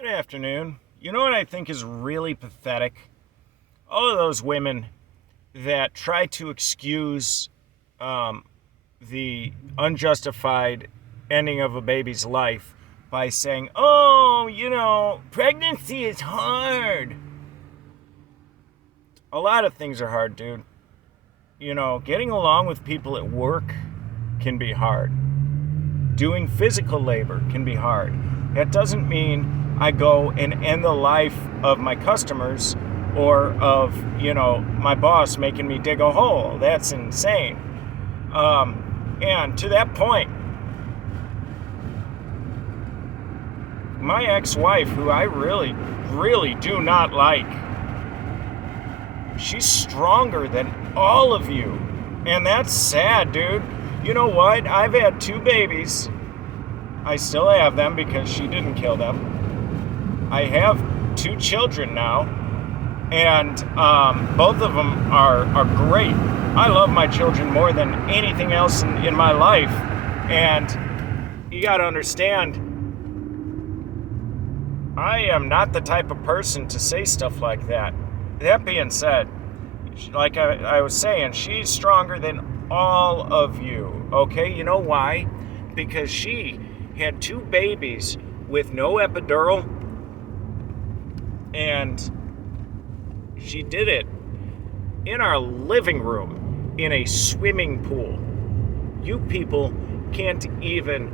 Good afternoon. You know what I think is really pathetic? All of those women that try to excuse um, the unjustified ending of a baby's life by saying, oh, pregnancy is hard. A lot of things are hard, dude. Getting along with people at work can be hard. Doing physical labor can be hard. That doesn't mean I go and end the life of my customers or of, my boss making me dig a hole. That's insane. And to that point, my ex-wife, who I really, really do not like, she's stronger than all of you. And that's sad, dude. You know what? I've had 2 babies. I still have them because she didn't kill them. I have 2 children now, and both of them are great. I love my children more than anything else in my life. And you got to understand, I am not the type of person to say stuff like that. That being said, like I was saying, she's stronger than all of you. Okay, you know why? Because she had 2 babies with no epidural, and she did it in our living room in a swimming pool. You people can't even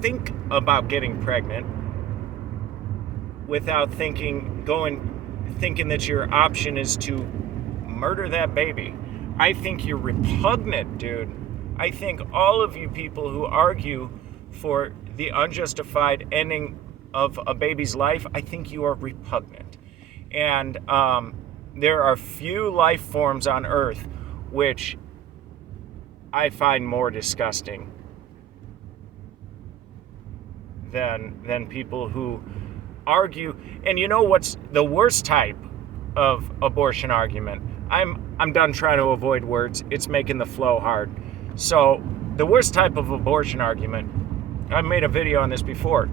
think about getting pregnant without thinking that your option is to murder that baby. I think you're repugnant, dude. I think all of you people who argue for the unjustified ending of a baby's life, I think you are repugnant. And there are few life forms on Earth which I find more disgusting than people who argue. And you know what's the worst type of abortion argument? I'm done trying to avoid words. It's making the flow hard. So the worst type of abortion argument, I've made a video on this before,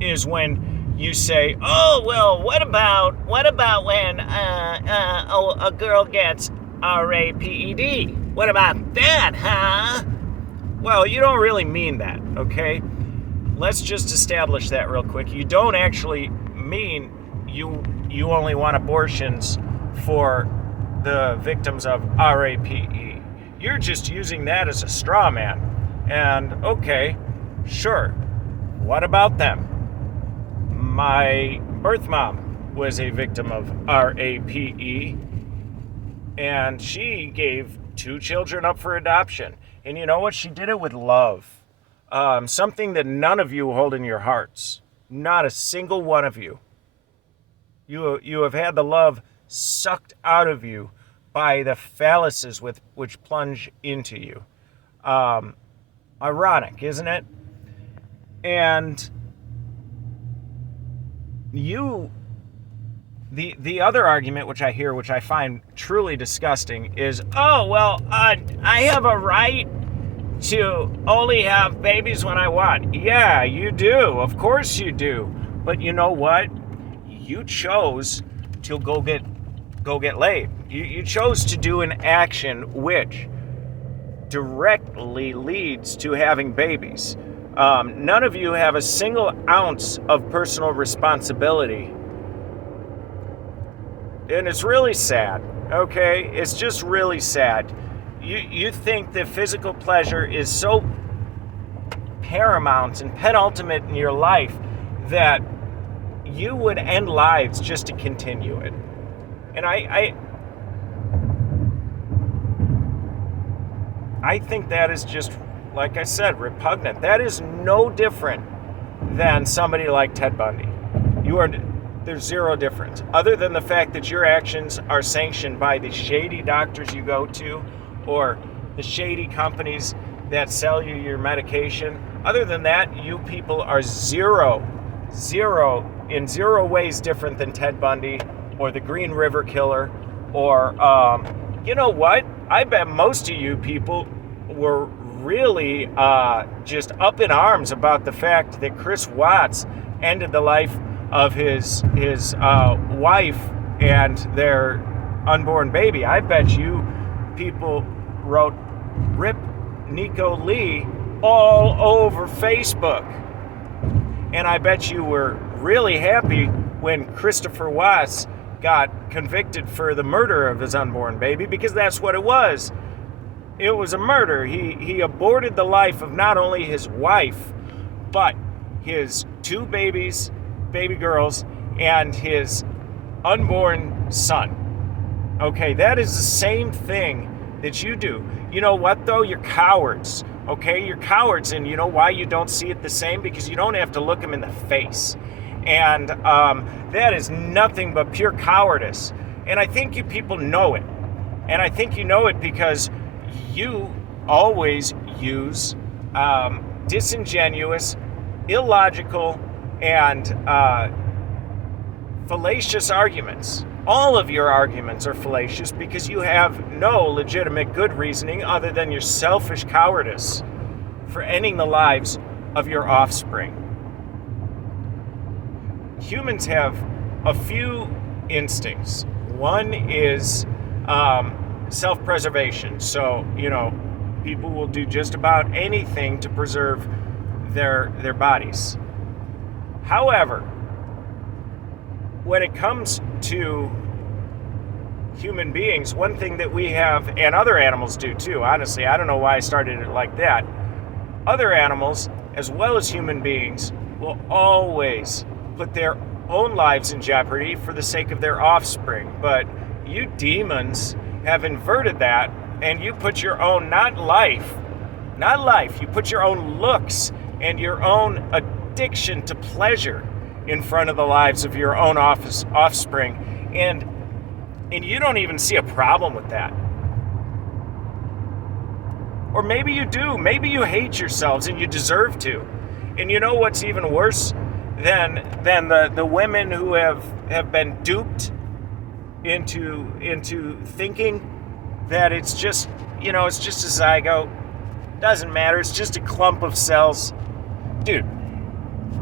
is when you say, oh, well, what about when a girl gets raped? What about that, huh? Well, you don't really mean that, okay? Let's just establish that real quick. You don't actually mean you only want abortions for the victims of RAPE. You're just using that as a straw man. And okay, sure, what about them? My birth mom was a victim of RAPE, and she gave 2 children up for adoption. And you know what? She did it with love. Something that none of you hold in your hearts. Not a single one of you. You have had the love sucked out of you by the phalluses which plunge into you. Ironic, isn't it? And the other argument which I hear, which I find truly disgusting, is, oh, well, I have a right to only have babies when I want. Yeah, you do. Of course you do. But you know what? You chose to go get laid. You chose to do an action which directly leads to having babies. None of you have a single ounce of personal responsibility. And it's really sad, okay? It's just really sad. You think that physical pleasure is so paramount and penultimate in your life that you would end lives just to continue it. And I think that is just, like I said, repugnant. That is no different than somebody like Ted Bundy. There's zero difference, other than the fact that your actions are sanctioned by the shady doctors you go to or the shady companies that sell you your medication. Other than that, you people are zero in zero ways different than Ted Bundy or the Green River Killer or, you know what? I bet most of you people were really just up in arms about the fact that Chris Watts ended the life of his wife and their unborn baby. I bet you people wrote "Rip Nico Lee" all over Facebook. And I bet you were really happy when Christopher Watts got convicted for the murder of his unborn baby, because that's what it was. It was a murder. He aborted the life of not only his wife, but his 2 baby girls, and his unborn son. Okay, that is the same thing that you do. You know what, though? You're cowards. Okay, you're cowards, and you know why you don't see it the same? Because you don't have to look them in the face. And that is nothing but pure cowardice. And I think you people know it. And I think you know it because you always use disingenuous, illogical, and fallacious arguments. All of your arguments are fallacious because you have no legitimate good reasoning other than your selfish cowardice for ending the lives of your offspring. Humans have a few instincts. One is self-preservation. So, people will do just about anything to preserve their bodies. However, when it comes to human beings, one thing that we have, and other animals do too, honestly, I don't know why I started it like that. Other animals, as well as human beings, will always put their own lives in jeopardy for the sake of their offspring. But you demons have inverted that, and you put your own, not life, you put your own looks and your own addiction to pleasure in front of the lives of your own offspring, and you don't even see a problem with that. Or maybe you do. Maybe you hate yourselves and you deserve to. And you know what's even worse than the women who have been duped into thinking that it's just a zygote. Doesn't matter. It's just a clump of cells. Dude,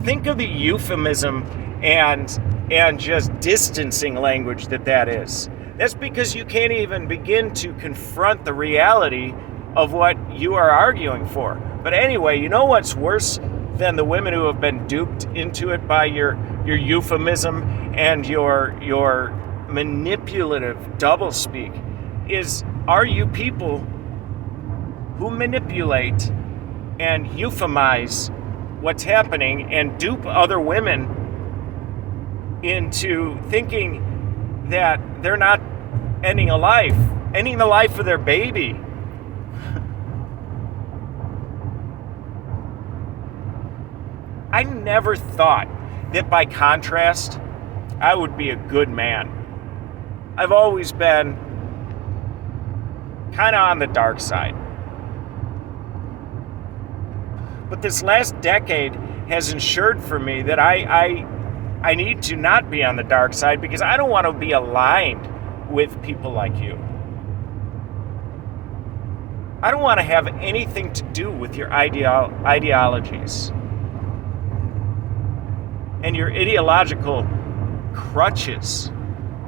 think of the euphemism and just distancing language that is. That's because you can't even begin to confront the reality of what you are arguing for. But anyway, you know what's worse than the women who have been duped into it by your euphemism and your manipulative doublespeak are you people who manipulate and euphemize what's happening and dupe other women into thinking that they're not ending the life of their baby. I never thought that by contrast, I would be a good man. I've always been kind of on the dark side. But this last decade has ensured for me that I need to not be on the dark side, because I don't want to be aligned with people like you. I don't want to have anything to do with your ideologies and your ideological crutches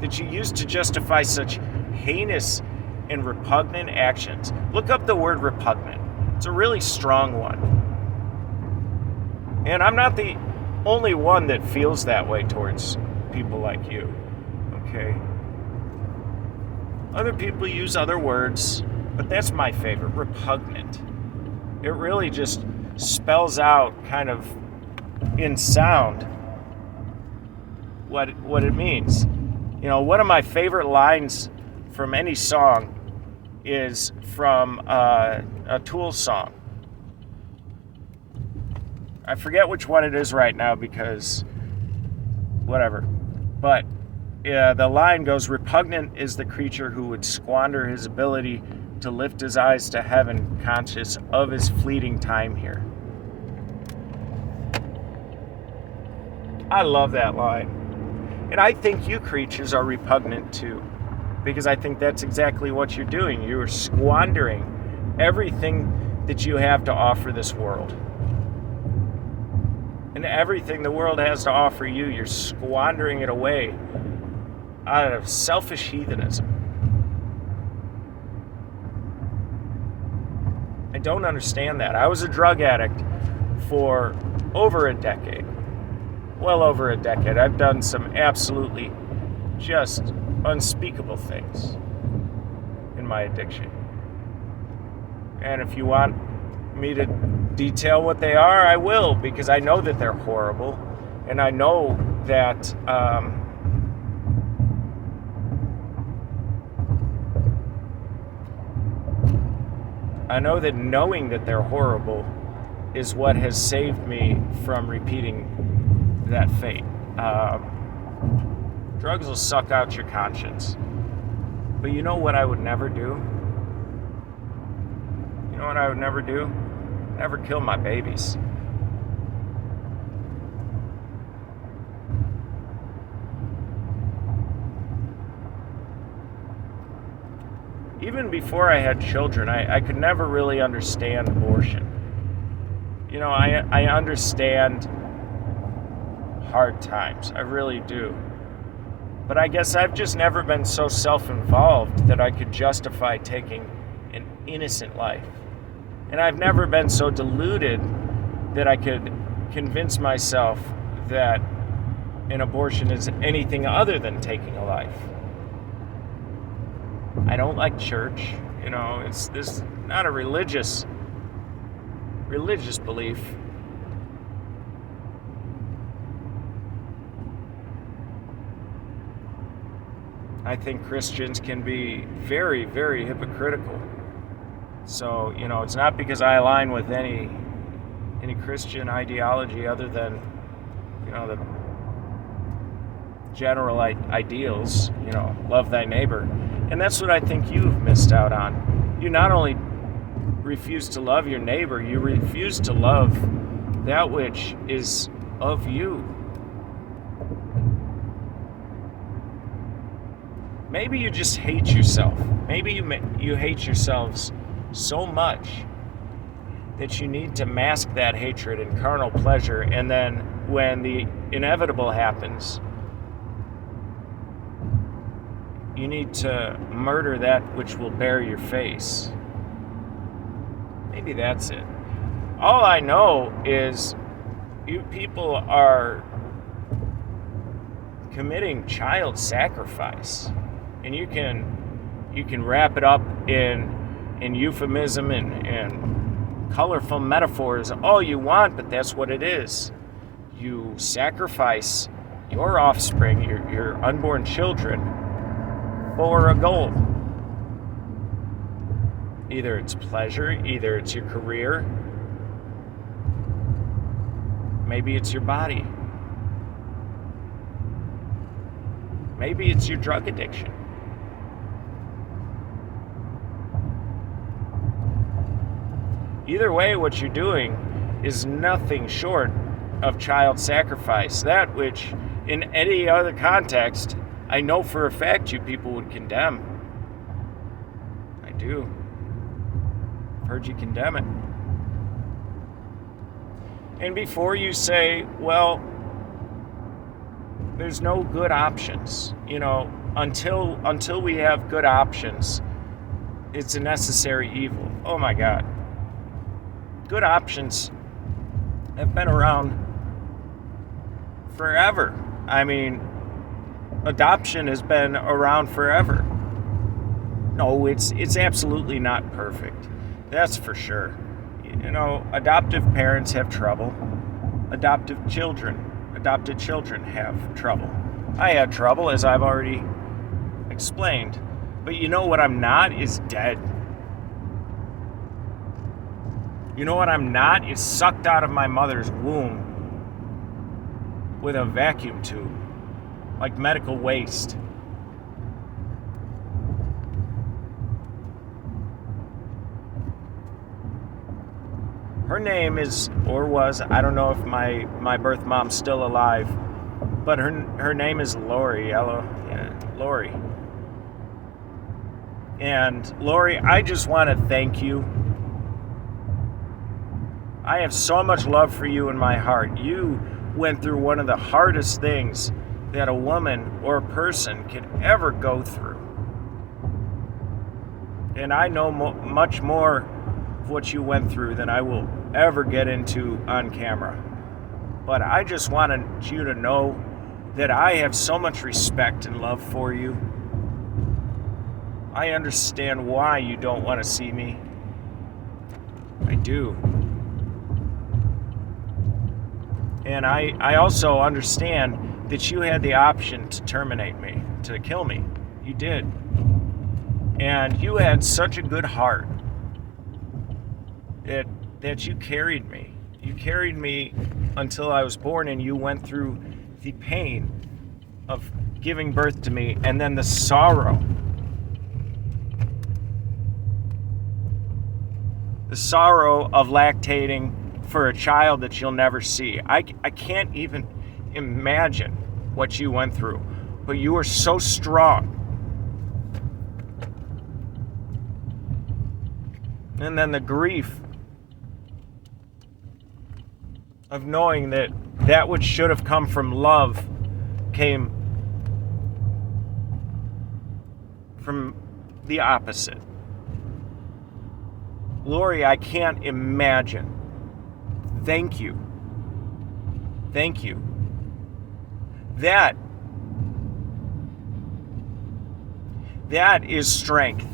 that you use to justify such heinous and repugnant actions. Look up the word repugnant. It's a really strong one. And I'm not the only one that feels that way towards people like you, okay? Other people use other words, but that's my favorite, repugnant. It really just spells out kind of in sound what it means. One of my favorite lines from any song is from a Tool song. I forget which one it is right now because whatever. But the line goes, "Repugnant is the creature who would squander his ability to lift his eyes to heaven, conscious of his fleeting time here." I love that line. And I think you creatures are repugnant too, because I think that's exactly what you're doing. You're squandering everything that you have to offer this world. And everything the world has to offer you, you're squandering it away out of selfish heathenism. I don't understand that. I was a drug addict for over a decade. Well over a decade. I've done some absolutely just unspeakable things in my addiction. And if you want me to detail what they are, I will, because I know that they're horrible. And I know that knowing that they're horrible is what has saved me from repeating that fate. Drugs will suck out your conscience. But you know what I would never do? You know what I would never do? Never kill my babies. Even before I had children, I could never really understand abortion. You know, I understand hard times. I really do. But I guess I've just never been so self-involved that I could justify taking an innocent life. And I've never been so deluded that I could convince myself that an abortion is anything other than taking a life. I don't like church. You know, this is not a religious belief. I think Christians can be very, very hypocritical. So, you know, it's not because I align with any Christian ideology other than, you know, the general ideals, you know, love thy neighbor. And that's what I think you've missed out on. You not only refuse to love your neighbor, you refuse to love that which is of you. Maybe you just hate yourself. Maybe you hate yourselves so much that you need to mask that hatred in carnal pleasure, and then when the inevitable happens, you need to murder that which will bear your face. Maybe that's it. All I know is you people are committing child sacrifice. And you can wrap it up in euphemism and colorful metaphors all you want, but that's what it is. You sacrifice your offspring, your unborn children, for a goal. Either it's pleasure, either it's your career, maybe it's your body, maybe it's your drug addiction. Either way, what you're doing is nothing short of child sacrifice. That which, in any other context, I know for a fact you people would condemn. I do. I've heard you condemn it. And before you say, well, there's no good options, you know, until we have good options, it's a necessary evil. Oh my God. Good options have been around forever. I mean, adoption has been around forever. No, it's absolutely not perfect. That's for sure. You know, adoptive parents have trouble. Adopted children have trouble. I had trouble, as I've already explained. But you know what I'm not is dead. You know what I'm not is sucked out of my mother's womb with a vacuum tube, like medical waste. Her name is, or was, I don't know if my birth mom's still alive, but her name is Lori. Lori. And Lori, I just want to thank you I have so much love for you in my heart. You went through one of the hardest things that a woman or a person can ever go through. And I know much more of what you went through than I will ever get into on camera. But I just wanted you to know that I have so much respect and love for you. I understand why you don't want to see me. I do. And I also understand that you had the option to terminate me, to kill me. You did. And you had such a good heart that you carried me. You carried me until I was born, and you went through the pain of giving birth to me and then the sorrow. The sorrow of lactating for a child that you'll never see. I can't even imagine what you went through, but you were so strong. And then the grief of knowing that which should have come from love came from the opposite. Lori, I can't imagine. Thank you. Thank you. That is strength.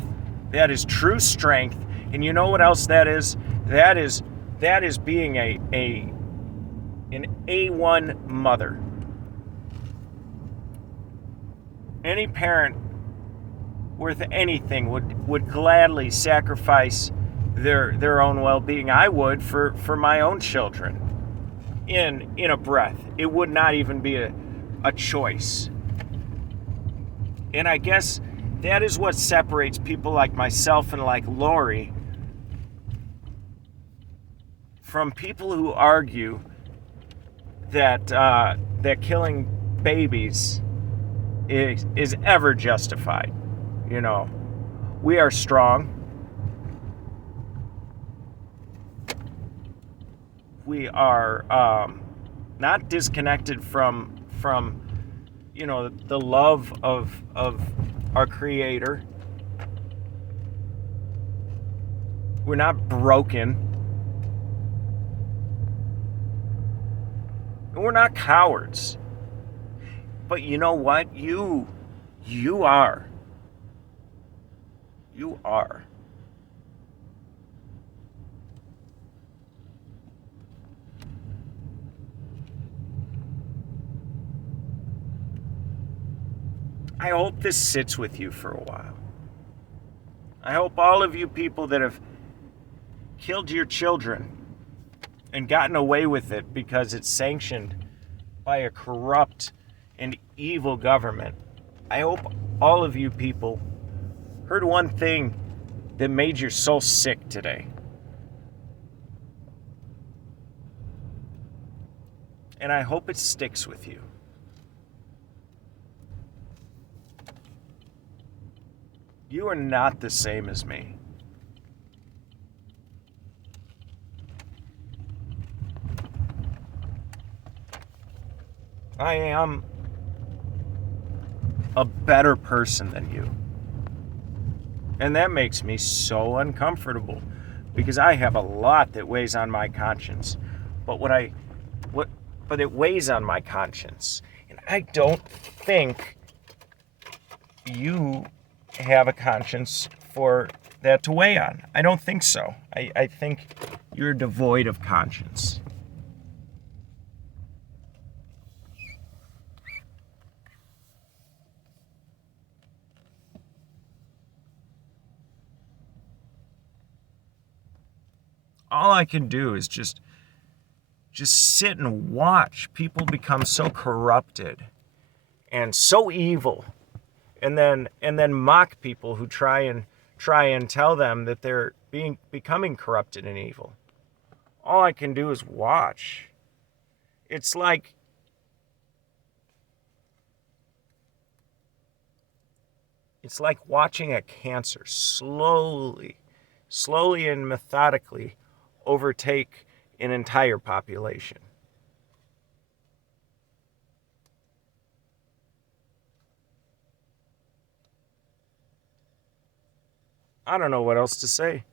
That is true strength. And you know what else that is? That is being an A1 mother. Any parent worth anything would gladly sacrifice their own well-being. I would for my own children. In a breath. It would not even be a choice. And I guess that is what separates people like myself and like Lori from people who argue that killing babies is ever justified. You know, we are strong. We are not disconnected from the love of our Creator. We're not broken. And we're not cowards. But you know what? You are. You are. I hope this sits with you for a while. I hope all of you people that have killed your children and gotten away with it because it's sanctioned by a corrupt and evil government, I hope all of you people heard one thing that made your soul sick today. And I hope it sticks with you. You are not the same as me. I am a better person than you. And that makes me so uncomfortable because I have a lot that weighs on my conscience. But it weighs on my conscience. And I don't think you have a conscience for that to weigh on. I don't think so. I think you're devoid of conscience. All I can do is just sit and watch people become so corrupted and so evil, and then mock people who try and tell them that they're becoming corrupted and evil. All I can do is watch. It's like watching a cancer slowly and methodically overtake an entire population. I don't know what else to say.